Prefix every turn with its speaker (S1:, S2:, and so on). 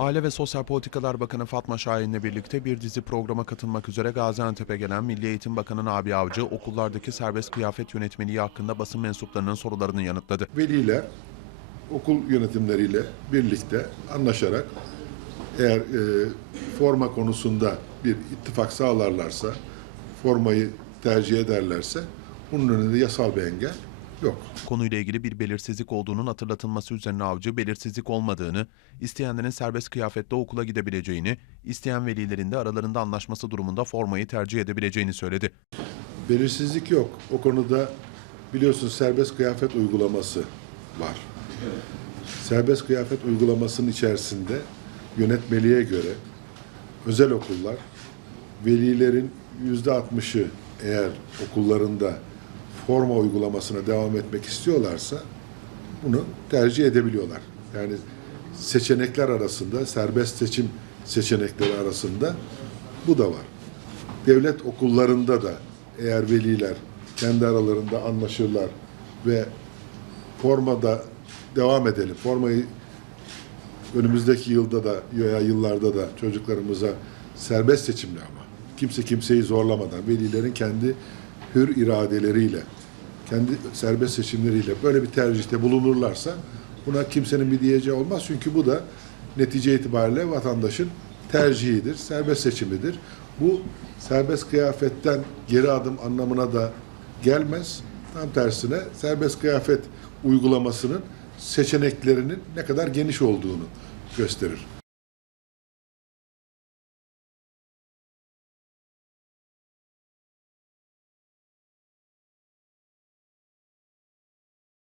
S1: Aile ve Sosyal Politikalar Bakanı Fatma Şahin'le birlikte bir dizi programa katılmak üzere Gaziantep'e gelen Milli Eğitim Bakanı Nabi Avcı, okullardaki serbest kıyafet yönetmeliği hakkında basın mensuplarının sorularını yanıtladı.
S2: veliler okul yönetimleriyle birlikte anlaşarak eğer e, forma konusunda bir ittifak sağlarlarsa, formayı tercih ederlerse bunun önünde yasal bir engel yok.
S1: Konuyla ilgili bir belirsizlik olduğunun hatırlatılması üzerine Avcı, belirsizlik olmadığını, isteyenlerin serbest kıyafetle okula gidebileceğini, isteyen velilerin de aralarında anlaşması durumunda formayı tercih edebileceğini söyledi.
S2: Belirsizlik yok. O konuda biliyorsunuz serbest kıyafet uygulaması var. Serbest kıyafet uygulamasının içerisinde yönetmeliğe göre özel okullar velilerin yüzde altmışı eğer okullarında forma uygulamasına devam etmek istiyorlarsa bunu tercih edebiliyorlar. Yani seçenekler arasında, serbest seçim seçenekleri arasında bu da var. Devlet okullarında da eğer veliler kendi aralarında anlaşırlar ve formada devam edelim, formayı önümüzdeki yılda da veya yıllarda da çocuklarımıza serbest seçimle ama kimse kimseyi zorlamadan velilerin kendi hür iradeleriyle kendi serbest seçimleriyle böyle bir tercihte bulunurlarsa buna kimsenin bir diyeceği olmaz. Çünkü bu da netice itibariyle vatandaşın tercihidir, serbest seçimidir. Bu serbest kıyafetten geri adım anlamına da gelmez. Tam tersine serbest kıyafet uygulamasının seçeneklerinin ne kadar geniş olduğunu gösterir.